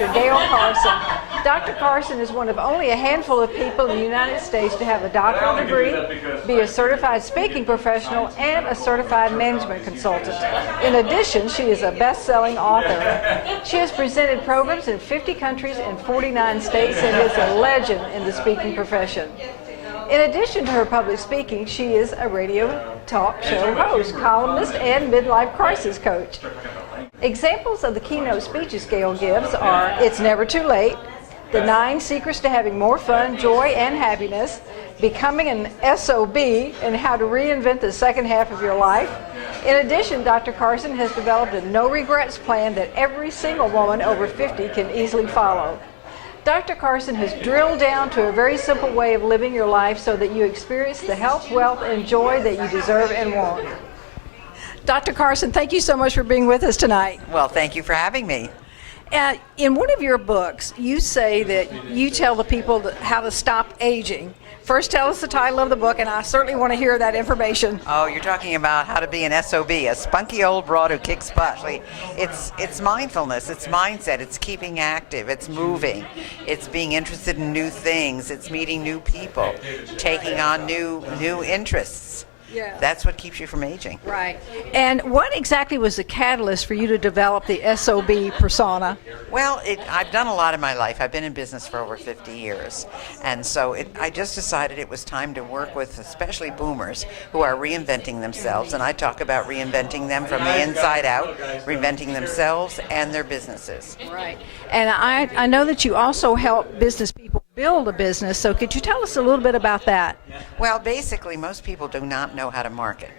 Dr. Gayle Carson. Dr. Carson is one of only a handful of people in the United States to have a doctoral degree, be a certified speaking professional, and a certified management consultant. In addition, she is a best-selling author. She has presented programs in 50 countries and 49 states and is a legend in the speaking profession. In addition to her public speaking, she is a radio talk show host, columnist, and midlife crisis coach. Examples of the keynote speeches Gayle gives are It's Never Too Late, The 9 Secrets to Having More Fun, Joy, and Happiness, Becoming an SOB, and How to Reinvent the Second Half of Your Life. In addition, Dr. Carson has developed a no-regrets plan that every single woman over 50 can easily follow. Dr. Carson has drilled down to a very simple way of living your life so that you experience the health, wealth, and joy that you deserve and want. Dr. Carson, thank you so much for being with us tonight. Well, thank you for having me. In one of your books, you say that you tell the people how to stop aging. First, tell us the title of the book, and I certainly want to hear that information. Oh, you're talking about how to be an SOB, a spunky old broad who kicks butt. It's mindfulness, it's mindset, it's keeping active, it's moving, it's being interested in new things, it's meeting new people, taking on new interests. Yeah. That's what keeps you from aging. Right. And what exactly was the catalyst for you to develop the SOB persona? Well, I've done a lot in my life. I've been in business for over 50 years. And so I just decided it was time to work with especially boomers who are reinventing themselves. And I talk about reinventing them from the inside out, reinventing themselves and their businesses. Right. And I know that you also help business people build a business. So could you tell us a little bit about that? Well, basically, most people do not know how to market.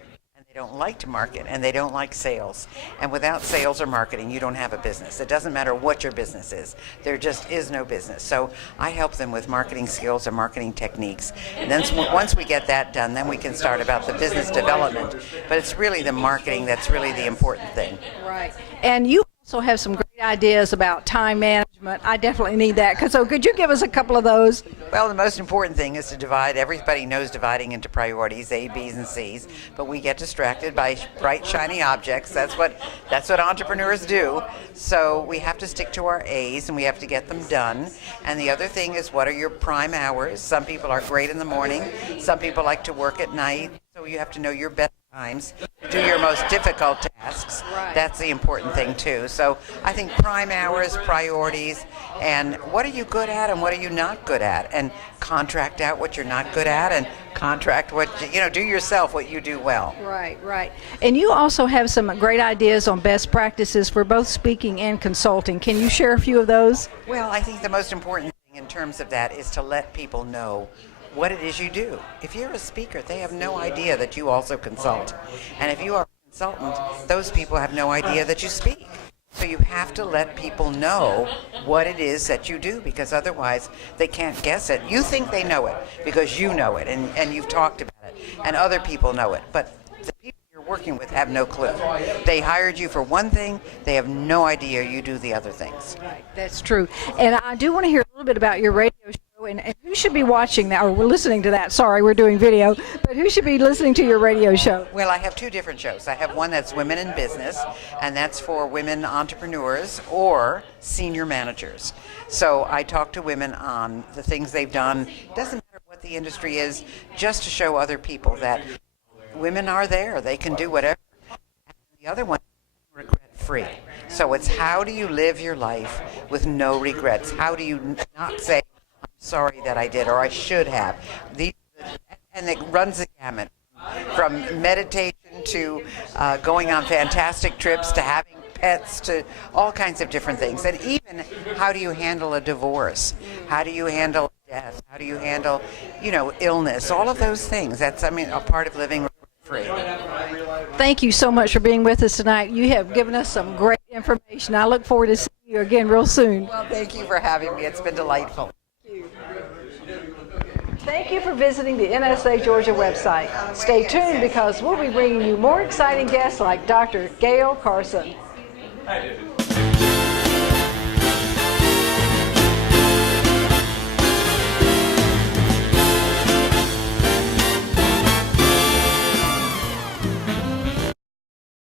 They don't like to market, and they don't like sales. And without sales or marketing, you don't have a business. It doesn't matter what your business is. There just is no business. So I help them with marketing skills and marketing techniques. And then once we get that done, then we can start about the business development. But it's really the marketing that's really the important thing. Right. And you also have some great ideas about time management. I definitely need that. So could you give us a couple of those? Well, the most important thing is to divide. Everybody knows dividing into priorities, A, B's, and C's, but we get distracted by bright, shiny objects. That's what entrepreneurs do. So we have to stick to our A's, and we have to get them done. And the other thing is, what are your prime hours? Some people are great in the morning. Some people like to work at night. So you have to know your best times, do your most difficult tasks. Right. That's the important thing too. So I think prime hours, priorities, and what are you good at and what are you not good at, and contract out what you're not good at and contract what do yourself what you do well. Right, right. And you also have some great ideas on best practices for both speaking and consulting. Can you share a few of those? Well, I think the most important thing in terms of that is to let people know what it is you do. If you're a speaker, they have no idea that you also consult. And if you are a consultant, those people have no idea that you speak. So you have to let people know what it is that you do, because otherwise they can't guess it. You think they know it because you know it and you've talked about it, and other people know it. But the people you're working with have no clue. They hired you for one thing, they have no idea you do the other things. Right, that's true. And I do want to hear a little bit about your radio show. And who should be watching that, or listening to that? Sorry, we're doing video, but who should be listening to your radio show? Well, I have two different shows. I have one that's Women in Business, and that's for women entrepreneurs or senior managers. So I talk to women on the things they've done. It doesn't matter what the industry is, just to show other people that women are there. They can do whatever. And the other one is regret-free. So it's how do you live your life with no regrets? How do you not say, sorry that I did, or I should have. And it runs the gamut from meditation to going on fantastic trips to having pets to all kinds of different things. And even how do you handle a divorce? How do you handle death? How do you handle, illness? All of those things. That's, a part of living free. Thank you so much for being with us tonight. You have given us some great information. I look forward to seeing you again real soon. Well, thank you for having me. It's been delightful. Thank you for visiting the NSA Georgia website. Stay tuned because we'll be bringing you more exciting guests like Dr. Gayle Carson. Hi, David.